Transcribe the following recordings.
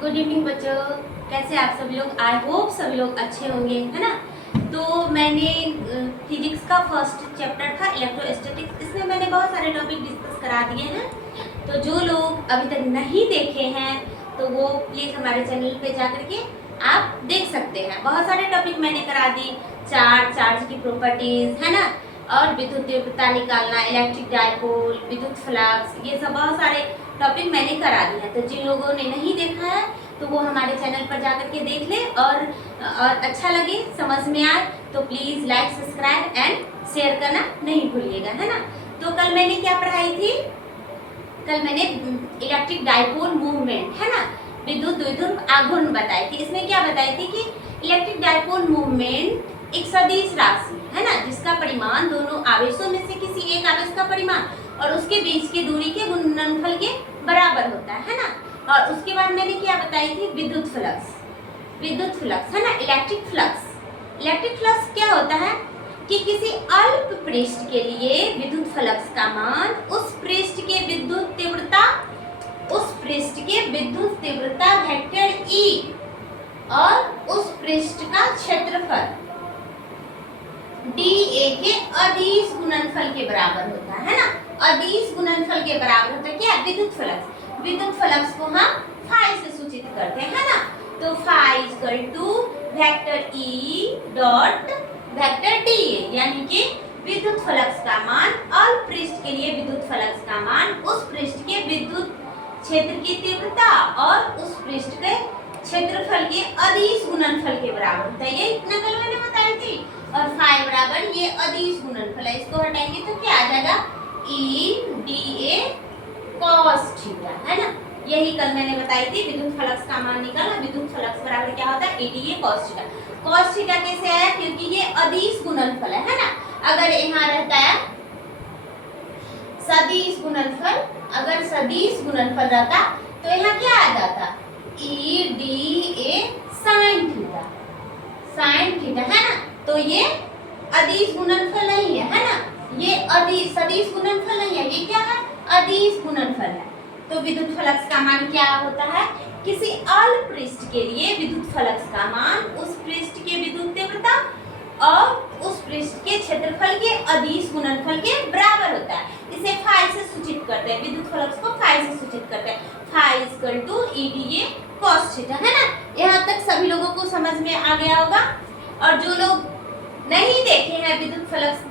Good evening बच्चों, कैसे आप सभी लोग। आई होप सभी लोग अच्छे होंगे, है ना। तो मैंने फिजिक्स का फर्स्ट चैप्टर था इलेक्ट्रोस्टैटिक्स, इसमें मैंने बहुत सारे टॉपिक डिस्कस करा दिए हैं। तो जो लोग अभी तक नहीं देखे हैं तो वो प्लीज़ हमारे चैनल पे जा करके आप देख सकते हैं। बहुत सारे टॉपिक मैंने करा दी, चार्ज की प्रॉपर्टीज, है ना, और विद्युत तीव्रता निकालना, इलेक्ट्रिक डायपोल, विद्युत फ्लक्स, ये सब बहुत सारे टॉपिक मैंने करा दिया है। तो जिन लोगों ने नहीं देखा है तो वो हमारे चैनल पर जा करके देख ले, और अच्छा लगे, समझ में आए तो please like, subscribe and share करना नहीं भूलिएगा, है ना। तो कल मैंने क्या पढ़ाई थी? कल मैंने इलेक्ट्रिक डायपोल मूवमेंट, है ना, विद्युत द्विध्रुव आघूर्ण बताई थी। इसमें क्या बताई थी कि इलेक्ट्रिक डायपोल मूवमेंट एक सदिश राशि है ना, जिसका परिमाण दोनों आवेशों में से किसी एक आवेश का परिमाण और उसके बीच की दूरी के गुणनफल के बराबर होता है ना। और उसके बाद मैंने क्या बताई थी? विद्युत फ्लक्स है ना, इलेक्ट्रिक फ्लक्स क्या होता है कि किसी अल्प पृष्ठ के लिए विद्युत फ्लक्स का मान उस पृष्ठ के विद्युत तीव्रता वेक्टर E और उस पृष्ठ का क्षेत्रफल dA के अदिश गुणनफल के बराबर होता है ना। अदिश गुणनफल के बराबर होता है क्या? विद्युत फ्लक्स को हम फाई से सूचित करते हैं ना। तो phi equal to vector E dot vector dA, यानी कि विद्युत फ्लक्स का मान अल्प पृष्ठ के लिए विद्युत फ्लक्स का मान उस पृष्ठ के विद्युत क्षेत्र की तीव्रता और उस पृष्ठ के क्षेत्रफल के अदिश गुणनफल के बराबर होता है। ये इतना कल मैंने बताई थी। और फाई बराबर ये अदिश गुणनफल है, इसको हटाएंगे तो क्या आ जाएगा? E dA cos थीटा, है ना। यही कल मैंने बताई थी, विद्युत फ्लक्स का मान निकालना। विद्युत फ्लक्स बराबर क्या होता है? E dA cos theta. cos theta कैसे आया? क्योंकि ये अदिश गुणनफल है ना। अगर यहाँ रहता है सदिश गुणनफल, अगर सदिश गुणनफल रहता तो यहाँ क्या आ जाता? E dA sin थीटा, है ना। तो ये अदिश गुणनफल नहीं है ना। ये सदिश गुणनफल नहीं है, ये क्या है? अदिश गुणनफल है। तो विद्युत फ्लक्स का मान क्या होता है? किसी अल्प पृष्ठ के लिए विद्युत फ्लक्स का मान उस पृष्ठ के विद्युत तीव्रता और उस पृष्ठ के क्षेत्रफल के अदिश गुणनफल के बराबर होता है। इसे फाई से सूचित करते हैं, विद्युत फ्लक्स को फाई से सूचित करते हैं। Phi equal to E dA cos theta, है ना। यहाँ तक सभी लोगों को समझ में आ गया होगा। और जो लोग नहीं देखे हैं विद्युत फ्लक्स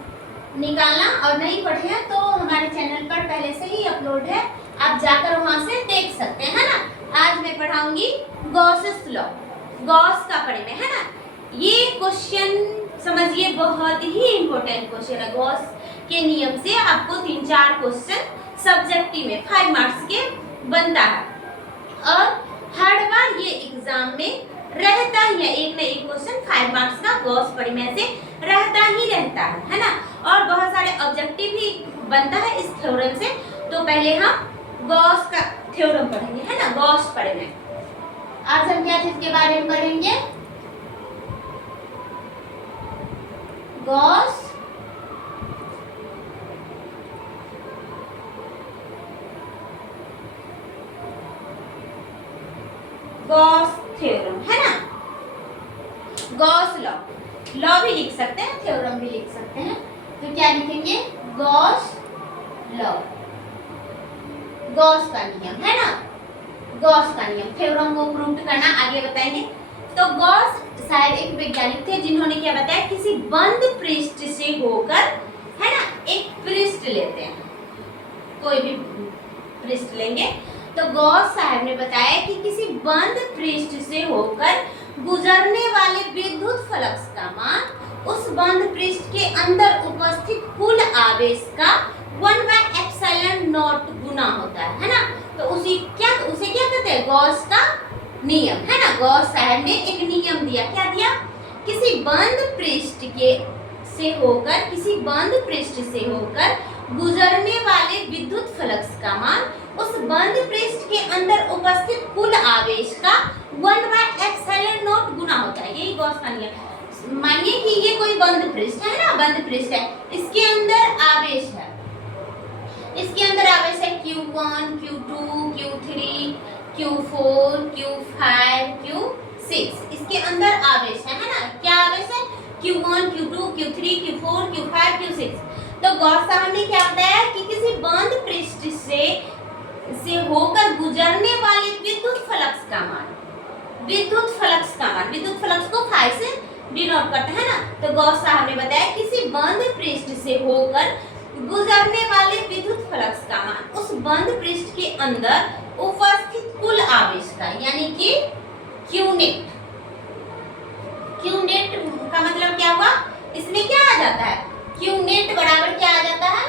निकालना और नहीं पढ़े हैं तो हमारे चैनल पर पहले से ही अपलोड है, आप जाकर वहां से देख सकते हैं, है ना। आज मैं पढ़ाऊंगी गॉसेस लॉ, गॉस का परिमेय, है ना। ये क्वेश्चन समझिए बहुत ही इंपॉर्टेंट क्वेश्चन है। गॉस के नियम से आपको 3-4 क्वेश्चन सब्जेक्टिव में 5 मार्क्स के बनता है और हर बार ये एग्जाम में रहता ही है। एक न एक क्वेश्चन 5 मार्क्स का गॉस परिमेय से रहता है ना। और बहुत सारे ऑब्जेक्टिव भी बनता है इस थ्योरम से। तो पहले हम गॉस का थ्योरम पढ़ेंगे, है ना, गॉस परिमेय। आज हम क्या चीज के बारे में पढ़ेंगे? गॉस थ्योरम, है ना। गॉस लॉ भी लिख सकते हैं, थ्योरम भी लिख सकते हैं। तो क्या लिखेंगे? गॉस लॉ, गॉस का नियम, है ना। गॉस का नियम, थ्योरम को प्रूव करना आगे बताएंगे। तो गॉस शायद एक वैज्ञानिक थे जिन्होंने क्या बताया, किसी बंद पृष्ठ से होकर, है ना, एक पृष्ठ लेते हैं, कोई भी पृष्ठ लेंगे। तो गॉस साहब ने बताया कि किसी बंद पृष्ठ से होकर गुजरने वाले विद्युत फ्लक्स का मान उस बंद पृष्ठ के अंदर उपस्थित कुल आवेश का 1/ε0 गुना होता है ना। तो उसे क्या कहते हैं? गॉस का नियम, है ना। गॉस साहब ने एक नियम दिया, क्या दिया? किसी बंद पृष्ठ से होकर गुजरने वाले विद्युत फ्लक्स का मान उस बंद पृष्ठ के अंदर उपस्थित कुल आवेश का 1/ε0 गुना होता है। यही गॉस का नियम। मानिए कि ये कोई बंद पृष्ठ है ना, बंद पृष्ठ है, इसके अंदर आवेश है, Q1, Q2, Q3, Q4, Q5, Q6 इसके अंदर आवेश है ना? क्या आवेश है? Q1, Q2, Q3, Q4, Q5, Q6। तो गॉस साहब ने क्या बताया कि किसी बंद पृष्ठ से होकर गुजरने वाले विद्युत फ्लक्स का मान, विद्युत फ्लक्स को फाई से डिनोट करते हैं ना? तो गॉस साहब ने बताया किसी बंद पृष्ठ से होकर गुजरने वाले विद्युत फ्लक्स का मान उस बंद पृष्ठ के अंदर उपस्थित कुल आवेश का, यानी कि Q नेट। Q नेट का मतलब क्या हुआ? इसमें क्या आ जाता है? Q नेट बराबर क्या आ जाता है?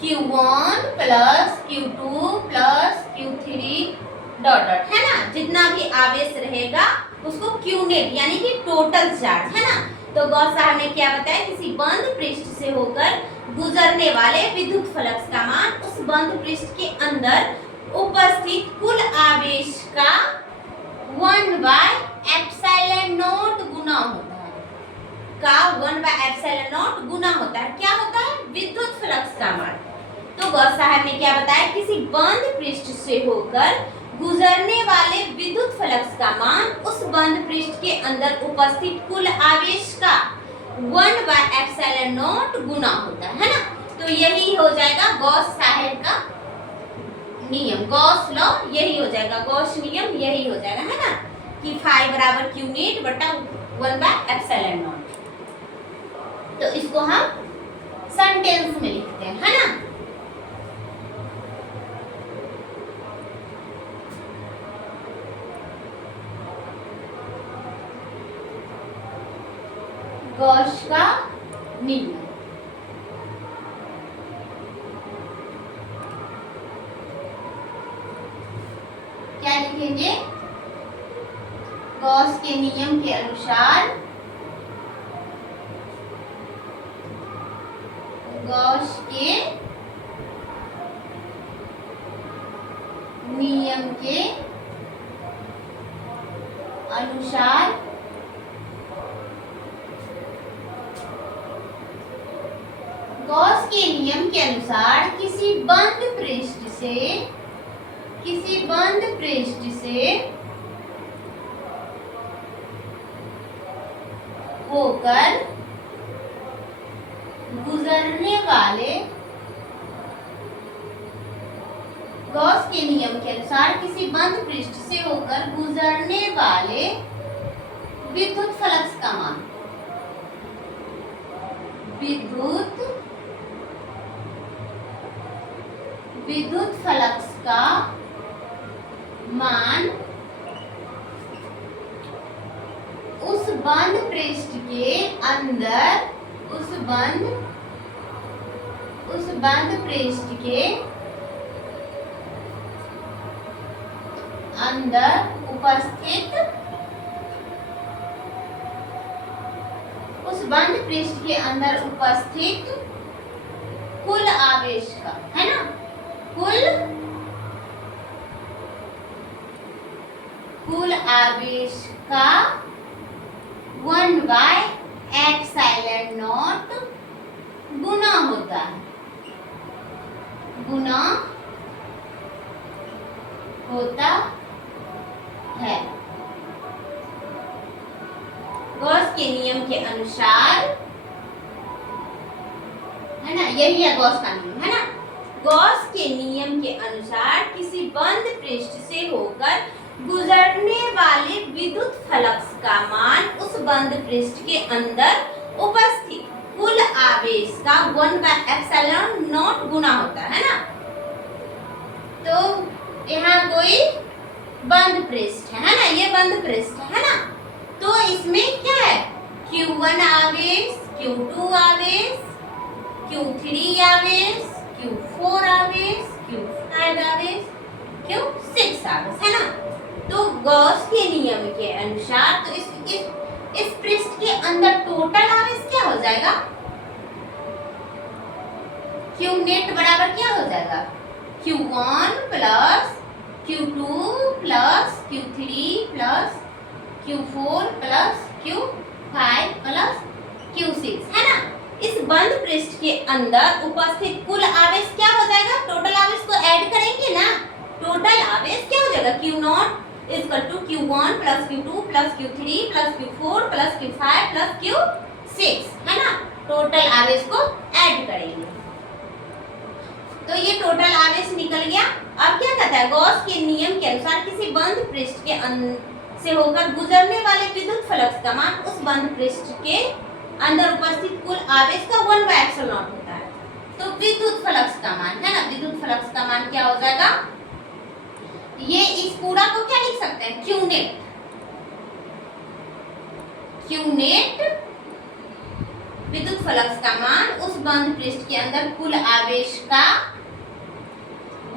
Q1 plus Q2 plus Q3 dot dot, है ना? जितना भी आवेश रहेगा उसको Q नेट यानी कि टोटल चार्ज, है ना? तो गॉस साहब ने क्या बताया? किसी बंद पृष्ठ से होकर गुजरने वाले विद्युत फ्लक्स का मान उस बंद पृष्ठ के अंदर उपस्थित कुल आवेश का 1/ε0 गुना होता है, का 1/ε0 गुना होता है। क्या होता है? विद्युत फ्लक्स का मान। तो गॉस साहब ने क्या बताया? किसी बंद पृष्ठ से होकर गुजरने वाले विद्युत फ्लक्स का मान उस बंद पृष्ठ के अंदर उपस्थित कुल आवेश का 1/ε0 गुना होता है ना? तो यही हो जाएगा गॉस साहब का नियम, गॉस लॉ यही हो जाएगा, गॉस नियम यही हो जाएगा, है ना? कि फाई बराबर Q नेट बटा 1/ε0। तो इसको हम सेंटेंस में लिखते हैं, है ना? गॉस का नियम। क्या लिखेंगे? गॉस के नियम के अनुसार, गॉस के नियम के अनुसार गॉस के नियम के अनुसार किसी बंद पृष्ठ से होकर गुजरने वाले, गॉस के नियम के अनुसार किसी बंद पृष्ठ से होकर गुजरने वाले विद्युत फ्लक्स का मान, विद्युत फ्लक्स का मान उस बंद पृष्ठ के अंदर, उस बंद पृष्ठ के अंदर उपस्थित, उस बंद पृष्ठ के अंदर उपस्थित कुल आवेश का, है ना? कुल आवेश का 1/ε0 गुना होता है, गुना होता है। गॉस के नियम के अनुसार, है ना? यही है गॉस का नियम, है ना? गॉस के नियम के अनुसार किसी बंद पृष्ठ से होकर गुजरने वाले विद्युत फ्लक्स का मान उस बंद पृष्ठ के अंदर उपस्थित कुल आवेश का 1/ε0 गुना होता है ना? तो यहाँ कोई बंद पृष्ठ है ना? ये बंद पृष्ठ है ना? तो इसमें क्या है? Q1 आवेश, Q2 आवेश, Q3 आवेश, Q4 आवेश, Q5 आवेश, Q6 आवेश, है ना? तो गॉस के नियम के अनुसार तो इस पृष्ठ के अंदर टोटल आवेश क्या हो जाएगा? Q नेट बराबर क्या हो जाएगा? Q1 plus Q2 plus Q3 plus Q4 plus Q5 plus Q6, है ना? इस बंद पृष्ठ के अंदर उपस्थित कुल आवेश क्या हो जाएगा? टोटल आवेश को ऐड करेंगे ना, टोटल आवेश क्या हो जाएगा, Q not equal to Q1 plus Q2 plus Q3 plus Q4 plus Q5 plus Q6, है ना। टोटल आवेश को ऐड करेंगे तो ये टोटल आवेश निकल गया। अब क्या कहता है, गॉस के नियम के अनुसार किसी बंद पृष्ठ के से होकर गुजरने वाले विद्युत फ्लक्स का मान उस बंद पृष्ठ के अंदर उपस्थित कुल आवेश का 1/ε0 होता है। तो विद्युत फ्लक्स का मान, है ना, विद्युत फ्लक्स का मान क्या हो जाएगा, ये इस पूरा को क्या लिख सकते हैं, क्यू नेट। क्यू नेट विद्युत फ्लक्स का मान उस बंद पृष्ठ के अंदर कुल आवेश का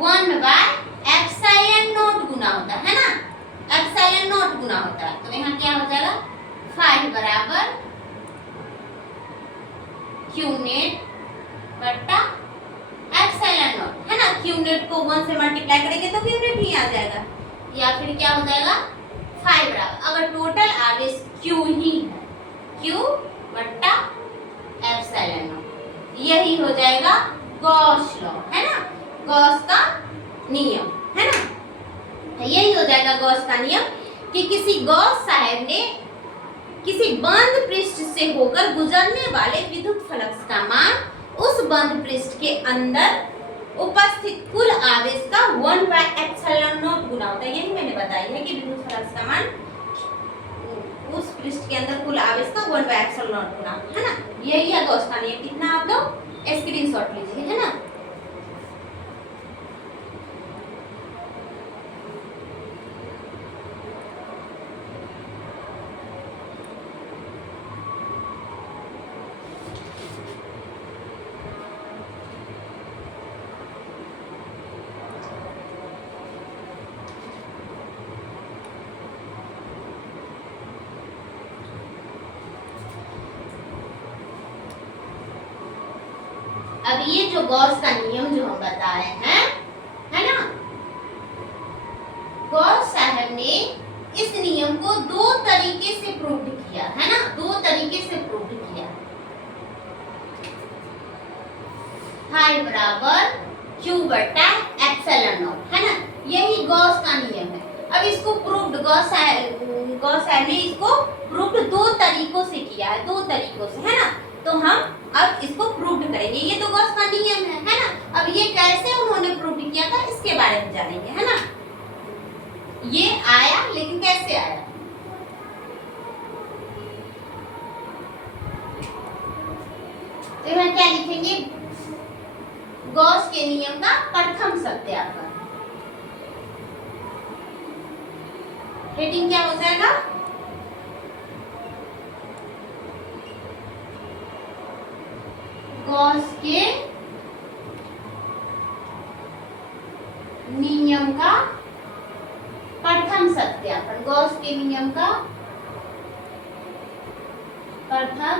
1/ε0 गुना होता है ना, ε0 गुना होता है। तो यहाँ क्या हो जाएगा, 5 बराबर क्यू नेट बट्टा ε0, है ना। क्यू नेट को 1 से मल्टीप्लाई करेंगे तो क्यू नेट ही आ जाएगा, या फिर क्या हो जाएगा 5 बराबर, अगर टोटल आवेश क्यू ही है, क्यू बट्टा ε0, यही हो जाएगा गॉस लॉ, है ना, गॉस का नियम, है ना। यही हो जाएगा गॉस का नियम कि किसी गॉस साहब ने किसी बंद पृष्ठ से होकर गुजरने वाले विद्युत फ्लक्स का मान उस बंद पृष्ठ के अंदर उपस्थित कुल आवेश का 1/ε0 गुना होता है। यही मैंने बताया है कि विद्युत फ्लक्स का मान उस पृष्ठ के अंदर कुल आवेश का 1/ε0 गुना, है ना। यही है गॉस का नियम। कितना आप लोग स्क्रीनशॉट लीजिए, है ना। अब ये जो गॉस का नियम जो हम बता रहे हैं, है ना, गॉस साहब ने इस नियम को 2 तरीके से प्रूव किया, है ना, 2 तरीके से प्रूव किया। फाई बराबर क्यू बटा ε0, है ना, यही गॉस का नियम है। अब इसको प्रूव्ड गॉस साहब ने इसको प्रूव्ड 2 तरीकों से किया है, 2 तरीकों से, है ना। तो हम अब इसको प्रूव करेंगे। ये तो गॉस का नियम है ना। अब ये कैसे उन्होंने प्रूव किया था इसके बारे में जानेंगे, है ना। ये आया, लेकिन कैसे आया, तो यहाँ क्या लिखेंगे, गॉस के नियम का प्रथम सत्यापन। हेडिंग क्या हो जाएगा, गॉस के नियम का प्रथम सत्यापन। गॉस के नियम का प्रथम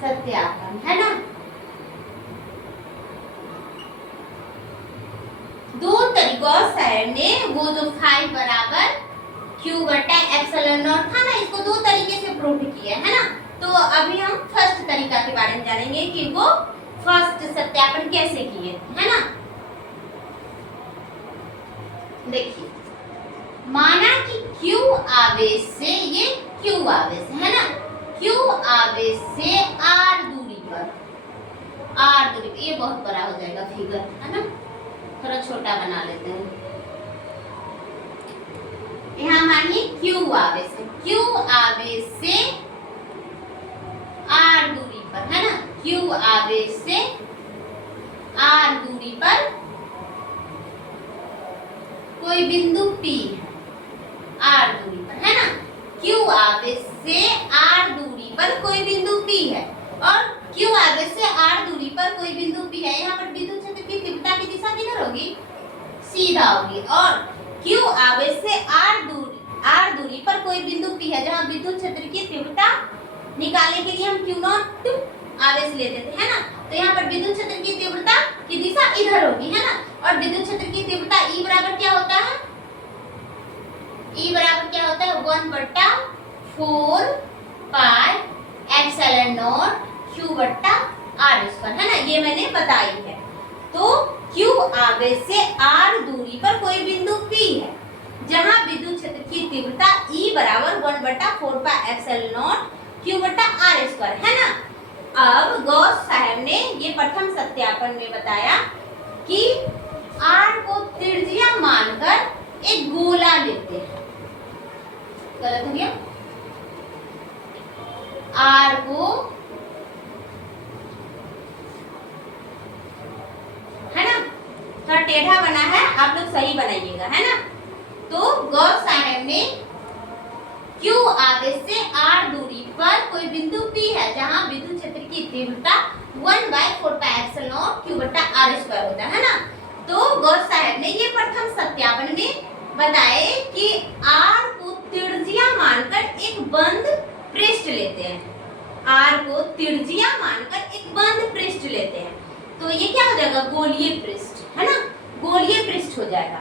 सत्यापन, है ना। 2 गॉस साहब ने वो जो 5 बराबर क्यू बटा ε0 था ना, इसको 2 तरीके से प्रूव किया, है ना। तो अभी हम फर्स्ट तरीका के बारे में जानेंगे कि वो फर्स्ट सत्यापन कैसे किए, है ना। देखिए, माना कि Q आवेश से, ये Q आवेश है ना, Q आवेश से R दूरी पर, ये बहुत बड़ा हो जाएगा फिगर, है ना, थोड़ा छोटा बना लेते हैं। यहाँ मानिए Q आवेश है, Q आवेश से R दूरी पर, है ना, Q आवेश से R दूरी पर कोई बिंदु P है, R दूरी पर, है ना। Q आवेश से R दूरी पर कोई बिंदु P है और Q आवेश से R दूरी पर कोई बिंदु P है। यहाँ पर विद्युत क्षेत्र की तीव्रता की दिशा किधर होगी, सीधा होगी। और Q आवेश से R दूरी पर कोई बिंदु P है जहाँ विद्युत क्षेत्र की तीव्रता निकालने के लिए हम Q नॉट आवेश लेते थे, है ना। तो यहाँ पर विद्युत क्षेत्र की तीव्रता की दिशा इधर होगी, है ना। और विद्युत क्षेत्र की तीव्रता E बराबर क्या होता है, E बराबर क्या होता है 1/4 पाई ε0 Q बट्टा R स्क्वायर, है ना। ये मैंने बताई है। तो Q आवेश से r दूरी पर कोई बिंदु P है जहां विद्युत क्षेत्र की तीव्रता E बराबर 1/4πε0 Q/r² है ना। अब गॉस साहब ने ये प्रथम सत्यापन में बताया कि r को त्रिज्या मानकर एक गोला लेते हैं। गलत हो गया। r को है ना, थोड़ा टेढ़ा बना है, आप लोग सही बनाइएगा है ना। तो गॉस साहब ने Q आवेश से r दूरी पर कोई बिंदु P है जहां विद्युत क्षेत्र की तीव्रता 1/4πε0 Q/r² होता है ना। तो गॉस साहब ने ये प्रथम सत्यापन में बताए कि r को त्रिज्या मानकर एक बंद पृष्ठ लेते हैं। r को त्रिज्या मानकर एक बंद पृष्ठ लेते हैं तो ये क्या हो जाएगा, गोलीय पृष्ठ है ना, गोलीय पृष्ठ हो जाएगा।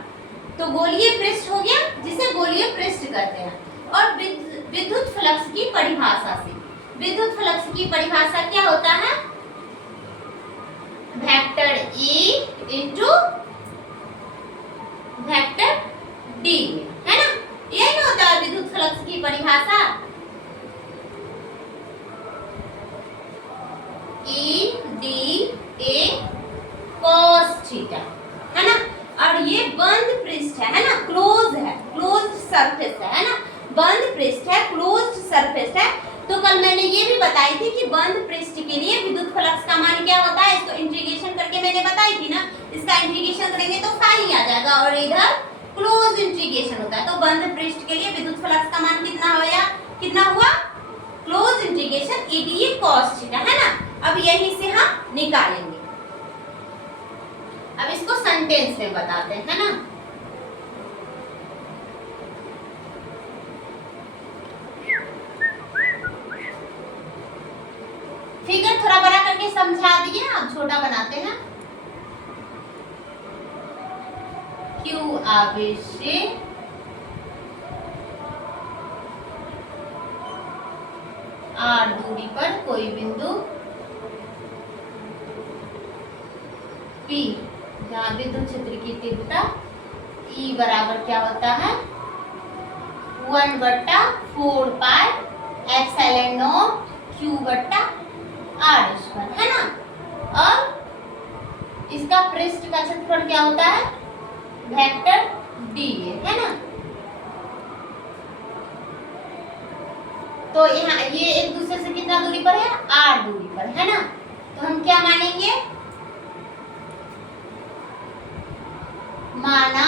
तो गोलीय पृष्ठ हो गया जिसे गोलीय पृष्ठ कहते हैं। और विद्युत फ्लक्स की परिभाषा से, विद्युत फ्लक्स की परिभाषा क्या होता है, vector E into vector D है ना, यही होता है विद्युत फ्लक्स की परिभाषा। E/D/A cos थीटा है ना। और ये बंद पृष्ठ है ना, क्लोज है, क्लोज्ड सरफेस है ना, बंद पृष्ठ है, क्लोज्ड सरफेस है। तो कल मैंने ये भी बताई थी कि बंद पृष्ठ के लिए विद्युत फ्लक्स का मान क्या होता है, इसको इंटीग्रेशन करके मैंने बताई थी ना। इसका इंटीग्रेशन करेंगे तो फाई आ जाएगा और इधर क्लोज इंटीग्रेशन होता है। तो बंद पृष्ठ के लिए विद्युत फ्लक्स का मान कितना होगा, कितना हुआ, close integration E/D/A cos theta है ना। अब यहीं से हम निकालेंगे। अब इसको सेंटेंस में बताते हैं है ना। फिगर थोड़ा बड़ा करके समझा दिए, अब छोटा बनाते हैं। Q आवेश से r दूरी पर कोई बिंदु P जहाँ विद्युत क्षेत्र की तीव्रता E बराबर क्या होता है, 1/4πε0 Q/r² है ना। और इसका पृष्ठ का क्षेत्रफल क्या होता है, वेक्टर DA है ना। तो यहाँ ये एक दूसरे से कितना दूरी पर है, r दूरी पर है ना। तो हम क्या मानेंगे, माना,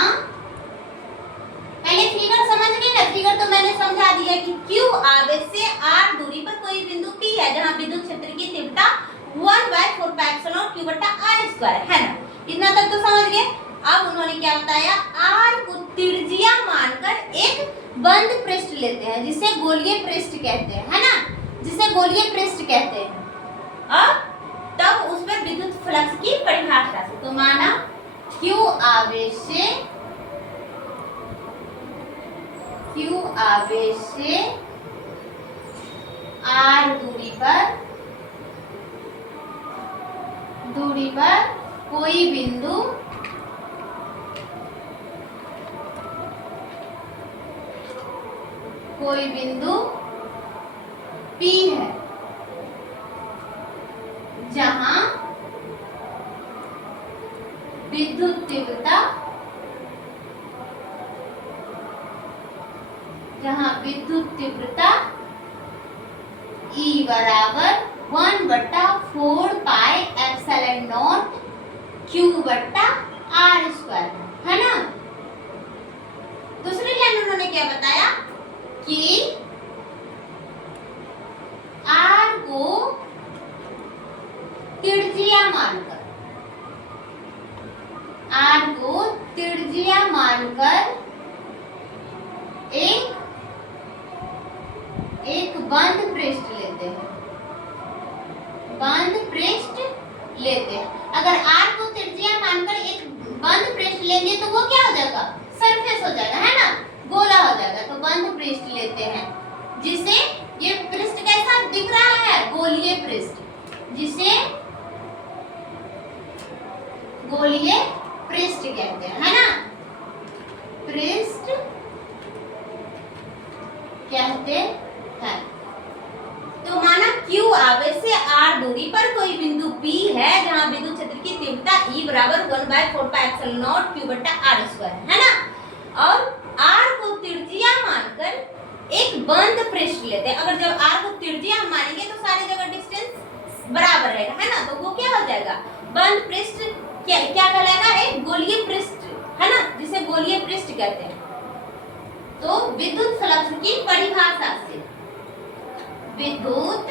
पहले फिगर समझ गए ना, फिगर तो मैंने समझा दिया कि Q आवेश से r दूरी पर कोई बिंदु P है जहां विद्युत क्षेत्र की तीव्रता 1/4πε0 Q/r² है ना। इतना तक तो समझ गए। अब उन्होंने क्या बताया, r को त्रिज्या मानकर एक बंद पृष्ठ लेते हैं जिसे गोलीय पृष्ठ कहते हैं है ना, जिसे गोलीय पृष्ठ कहते हैं। अब तब उस पर विद्युत फ्लक्स की परिभाषा से, तो माना Q आवेश से r दूरी पर कोई बिंदु P है जहां विद्युत तीव्रता E बराबर 1/4πε0 Q/r² है ना। दूसरी लाइन उन्होंने क्या बताया कि r को त्रिज्या मानकर एक बंद पृष्ठ लेते हैं। अगर r को त्रिज्या मानकर एक बंद पृष्ठ लेंगे तो वो क्या हो जाएगा, सरफेस हो जाएगा है ना, गोला हो जाएगा। तो बंद पृष्ठ लेते हैं जिसे, ये पृष्ठ कैसा दिख रहा है, गोलीय पृष्ठ, जिसे गोलीय पृष्ठ कहते हैं, है ना, पृष्ठ कहते हैं। तो माना Q आवेश से R दूरी पर कोई बिंदु P है जहां विद्युत क्षेत्र की तीव्रता E बराबर 1/4πε0 Q बटा R स्क्वायर है ना, और R को त्रिज्या मानकर एक बंद पृष्ठ लेते हैं। अगर जब R को त्रिज्या मानेंगे तो सारी जगह डिस्टेंस बराबर रहेगा, है ना, तो वो क्या हो जाएगा, बंद पृष्ठ क्या कहलाएगा, एक गोलीय पृष्ठ, है ना, जिसे गोलीय पृष्ठ कहते हैं। तो विद्युत फ्लक्स की परिभाषा से, विद्युत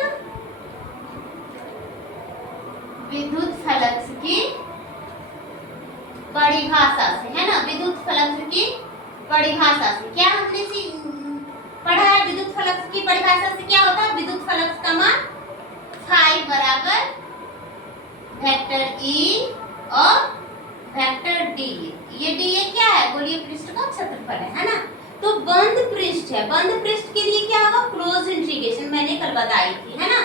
फ्लक्स की परिभाषा से, है ना, विद्युत फ्लक्स की परिभाषा से क्या हमने पढ़ा है, विद्युत फ्लक्स की परिभाषा से क्या होता है, विद्युत फ्लक्स का मान फाई बराबर वेक्टर E और वेक्टर dA। ये dA क्या है, गोलीय पृष्ठ का क्षेत्रफल है ना। तो बंद पृष्ठ है, बंद पृष्ठ के लिए क्या होगा, क्लोज इंटीग्रेशन मैंने कल बताई थी, है ना।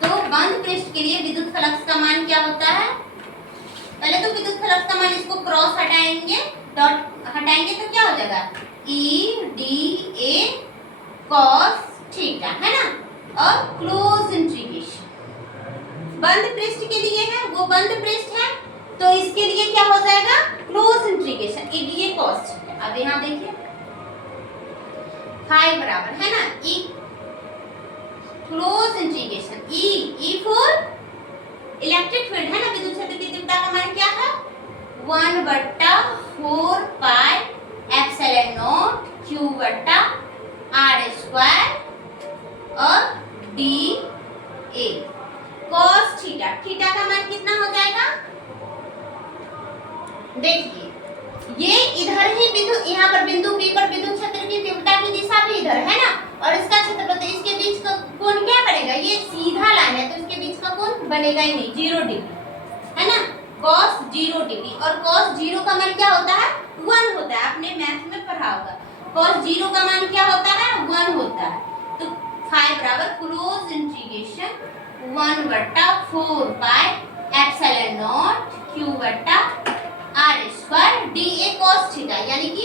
तो बंद पृष्ठ के लिए विद्युत फ्लक्स का मान क्या होता है, पहले तो विद्युत फ्लक्स का मान, इसको क्रॉस हटाएंगे, डॉट हटाएंगे तो क्या हो जाएगा, EdA cos थीटा, है ना, और क्लोज इंटीग्रेशन बंद पृष्ठ के लिए है, वो बंद पृष्ठ है, तो इसके लिए क्या हो जाएगा, close integration EdA cos theta. अब यहाँ देखिए फाई बराबर है ना E close integration E for electric field, है ना, विद्युत क्षेत्र की तीव्रता का मान क्या है, 1/4 पाई एप्सिलॉन नॉट Q बटा R स्क्वायर और dA cos थीटा, थीटा का मान कितना हो जाएगा, देखिए ये इधर ही बिंदु, यहाँ पर बिंदु P पर विद्युत क्षेत्र की तीव्रता की दिशा भी इधर है ना, और इसका क्षेत्रफल, तो इसके बीच का कोण क्या बनेगा, ये सीधा लाइन है तो इसके बीच का कोण बनेगा ही नहीं, 0 डिग्री, है ना, cos 0 डिग्री, और cos 0 का मान क्या होता है, 1 होता है, आपने मैथ में पढ़ा होगा, cos 0 का मान क्या होता है, 1 होता है। तो फाई बराबर close integration 1/4 pi epsilon not Q बटा R square dA cos theta, यानी कि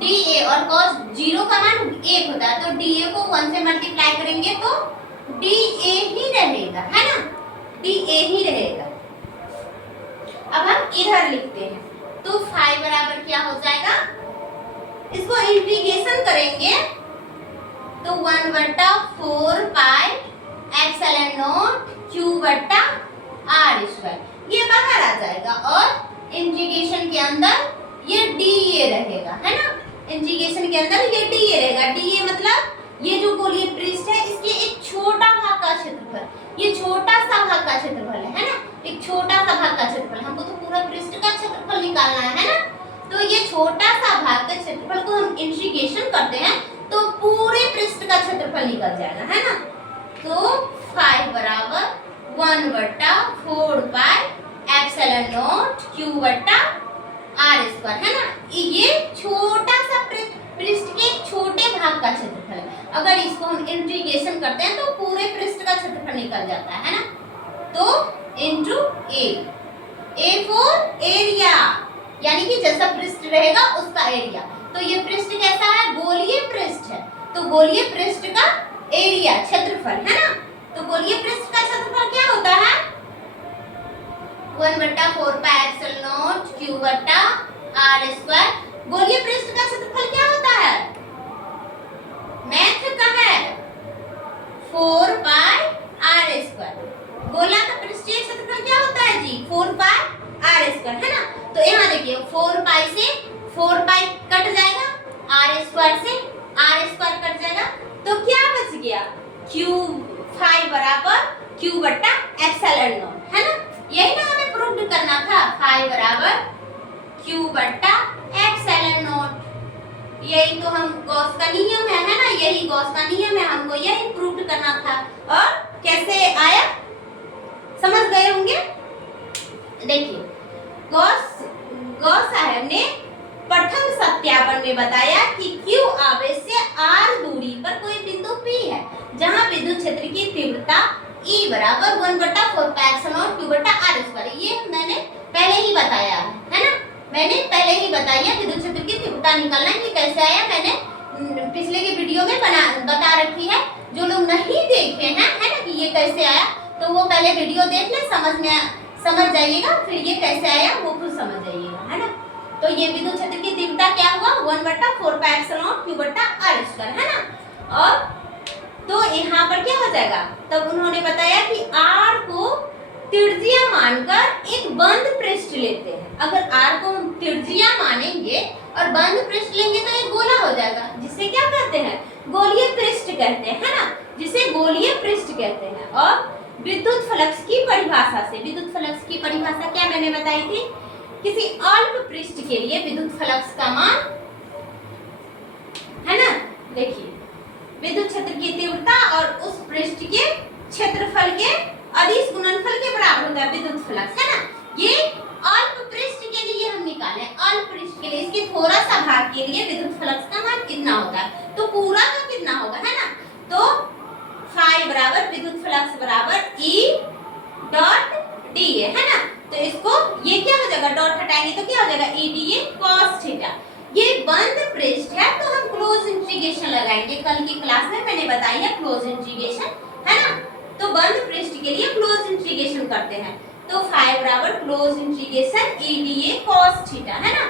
dA और cos 0 का मान 1 होता है, तो dA को 1 से मल्टीप्लाई करेंगे तो dA ही रहेगा, है ना, dA ही रहेगा। अब हम इधर लिखते हैं, तो फाई बराबर क्या हो जाएगा, इसको इंटीग्रेशन करेंगे तो 1/4 पाई एप्सिलॉन नॉट Q बटा R स्क्वायर, ये बाहर आ जाएगा, और इंटीग्रेशन के अंदर ये dA रहेगा, है ना, इंटीग्रेशन के अंदर ये dA रहेगा, dA मतलब ये जो गोलीय पृष्ठ है इसके एक छोटा भाग का क्षेत्रफल, ये छोटा सा भाग का क्षेत्रफल है ना, एक छोटा सा भाग का क्षेत्रफल, हमको तो पूरा पृष्ठ का क्षेत्रफल निकालना है ना, तो ये छोटा सा भाग का क्षेत्रफल को हम इंटीग्रेशन करते हैं तो पूरे पृष्ठ का क्षेत्रफल निकल जाएगा, है ना। तो फाई बराबर 1/4 पाई एप्सिलॉन नॉट Q बटा R स्क्वायर, है ना, ये छोटा सा पृष्ठ के छोटे भाग का क्षेत्रफल है, अगर इसको हम इंटीग्रेशन करते हैं तो पूरे पृष्ठ का क्षेत्रफल निकल जाता है ना। तो इनटू A फॉर एरिया, यानी कि जैसा पृष्ठ रहेगा उसका एरिया, तो ये पृष्ठ कैसा है, गोलीय पृष्ठ है, तो गोलीय पृष्ठ का एरिया क्षेत्रफल, है ना, तो गोलीय पृष्ठ का क्षेत्रफल क्या होता है, 1/4 पाई एप्सिलॉन नॉट Q बटा R स्क्वायर। गोलीय पृष्ठ का क्षेत्रफल क्या होता है, मैथ का है 4 पाई R स्क्वायर, गोला का पृष्ठीय क्षेत्रफल क्या होता है जी, 4 पाई R स्क्वायर, है ना। तो यहाँ देखिए 4 पाई से 4 पाई कट जाएगा, R स्क्वायर से R स्क्वायर कट जाएगा, तो क्या बच गया, Q फाई बराबर Q बटा एप्सिलॉन नॉट, है ना, यही ना हमें प्रूव करना था, फाई बराबर Q बटा एप्सिलॉन नॉट, यही तो हम गॉस का नियम है ना, यही गॉस का नियम है, हमको यही प्रूव करना था, और कैसे आया समझ गए होंगे। देखिए गॉस साहब ने प्रथम सत्यापन में बताया कि Q आवेश से R दूरी पर कोई बिंदु P है जहां विद्युत क्षेत्र की तीव्रता E बराबर 1/4 पाई एप्सिलॉन Q बटा R स्क्वायर। ये मैंने पहले ही बताया है ना, मैंने पहले ही बताया विद्युत क्षेत्र की तीव्रता निकालना कि कैसे आया, मैंने पिछले के वीडियो में बता रखी है। जो लोग नहीं देखे हैं है ना कि ये कैसे आया, तो वो पहले वीडियो देख ले, समझ जाइएगा, फिर ये कैसे आया वो खुद समझ जाइएगा है ना। तो ये विद्युत क्षेत्र की तीव्रता क्या हुआ 1/4 पाई एप्सिलॉन Q बटा R स्क्वायर है ना। और तो यहाँ पर क्या हो जाएगा, तब उन्होंने बताया कि R को त्रिज्या मानकर एक बंद पृष्ठ लेते हैं। अगर R को हम त्रिज्या मानेंगे और बंद पृष्ठ लेंगे तो एक गोला हो जाएगा, जिसे क्या कहते हैं, गोलीय पृष्ठ कहते हैं है ना, जिसे गोलीय पृष्ठ कहते हैं। और विद्युत फ्लक्स की परिभाषा से, विद्युत फ्लक्स की परिभाषा क्या मैंने बताई थी, किसी अल्प पृष्ठ के लिए विद्युत फ्लक्स का मान है ना, देखिए विद्युत क्षेत्र की तीव्रता और उस पृष्ठ के क्षेत्रफल के अदिश गुणनफल के बराबर होता है विद्युत फ्लक्स है ना। ये अल्प पृष्ठ के लिए हम निकाले, अल्प पृष्ठ के लिए इसके थोड़ा सा भाग के लिए विद्युत फ्लक्स का मान कितना होता है, तो पूरा का कितना होगा है ना। तो फाई बराबर विद्युत फ्लक्स बराबर E डॉट dA है ना। तो इसको ये क्या हो जाएगा, डॉट हटाएंगे तो क्या हो जाएगा E dA cos थीटा। ये बंद पृष्ठ है तो हम क्लोज इंटीग्रेशन लगाएंगे, कल की क्लास में मैंने बताई है क्लोज इंटीग्रेशन है ना। तो बंद पृष्ठ के लिए क्लोज इंटीग्रेशन करते हैं, तो फाई बराबर close integration E dA cos theta है ना।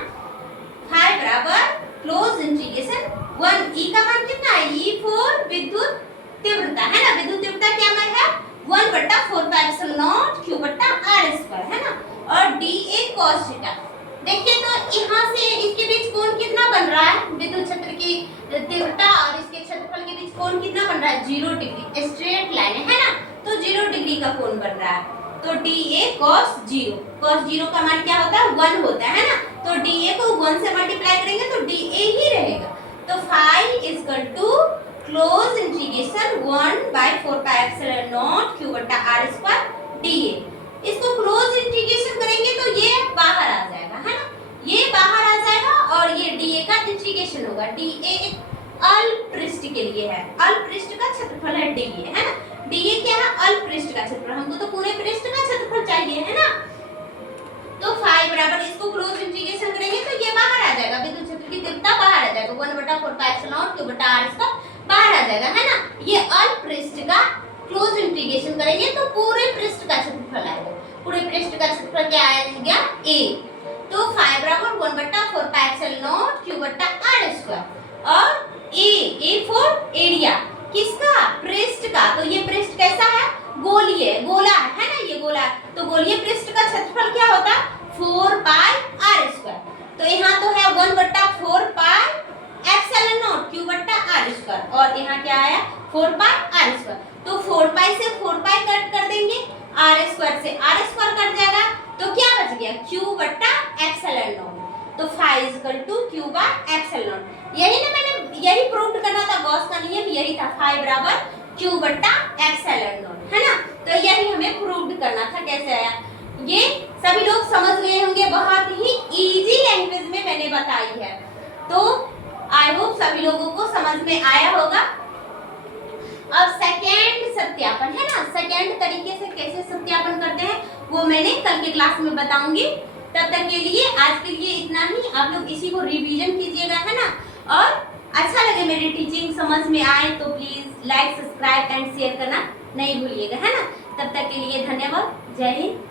फाई बराबर क्लोज इंटीग्रेशन 1 E का मान कितना है, E फॉर विद्युत तीव्रता है ना। विद्युत तीव्रता क्या मान है 1/4 पाई एप्सिलॉन Q बटा R स्क्वायर है ना। और dA cos थीटा, देखिए तो यहाँ से इसके बीच कोण कितना बन रहा है, विद्युत क्षेत्र की तीव्रता और इसके क्षेत्रफल के बीच कोण कितना बन रहा है 0 डिग्री, स्ट्रेट लाइन है ना, तो 0 डिग्री का कोण बन रहा है। तो dA cos 0, cos 0 का मान क्या होता है 1 होता है ना। तो dA को 1 से मल्टीप्लाई करेंगे तो dA ही रहेगा। तो phi is equal to close integration 1/4 pi epsilon Q बटा R स्क्वायर dA। इसको क्लोज इंटीग्रेशन करेंगे तो ये बाहर आ जाएगा है ना, ये बाहर आ जाएगा और ये dA का इंटीग्रेशन होगा। dA एक अल्प पृष्ठ के लिए है, अल्प पृष्ठ का क्षेत्रफल है dA है ना। dA क्या है, अल्प पृष्ठ का क्षेत्रफल, हमको तो पूरे पृष्ठ का क्षेत्रफल चाहिए है ना। तो फाई बराबर इसको क्लोज इंटीग्रेशन करेंगे तो ये बाहर आ जाएगा, विद्युत क्षेत्र की तीव्रता बाहर आ जाएगा 1/4 पाई एप्सिलॉन Q बटा R स्क्वायर बाहर आ जाएगा है ना। ये अल्प पृष्ठ का क्लोज इंटीग्रेशन करेंगे तो पूरे पृष्ठ का क्षेत्रफल आएगा, पूरे पृष्ठ का क्षेत्रफल क्या आएगा A। तो फाई बराबर 1/4 पाई एप्सिलॉन Q बटा R स्क्वायर और A फॉर एरिया किसका, पृष्ठ का। तो ये पृष्ठ कैसा है, गोलीय, गोला है ना, ये गोला, तो गोलीय पृष्ठ का क्षेत्रफल क्या होता है 4 पाई R स्क्वायर। तो यहाँ तो है 1/4 पाई एप्सिलॉन Q बटा R स्क्वायर और यहाँ क्या आया 4 पाई R स्क्वायर। तो 4 पाई से 4 पाई कट कर देंगे, R स्क्वायर से R स्क्वायर कट जाएगा, तो क्या बच गया Q बटा एप्सिलॉन। तो phi is equal to Q by epsilon. यही ना मैंने, यही प्रूव करना था, गॉस का नियम यही था, फाई बराबर Q बटा एप्सिलॉन है ना। तो यही हमें प्रूव करना था, कैसे आया ये सभी लोग समझ गए होंगे, बहुत ही इजी लैंग्वेज में मैंने बताई है। तो आई होप सभी लोगों को समझ में आया होगा। अब सेकेंड सत्यापन है ना, सेकेंड तरीके से कैसे सत्यापन करते हैं वो मैंने कल के क्लास में बताऊंगी। तब तक के लिए आज के लिए इतना ही, आप लोग इसी को रिवीजन कीजिएगा है ना। और अच्छा लगे मेरी टीचिंग समझ में आए तो please like, subscribe and share करना नहीं भूलिएगा है ना। तब तक के लिए धन्यवाद, जय हिंद।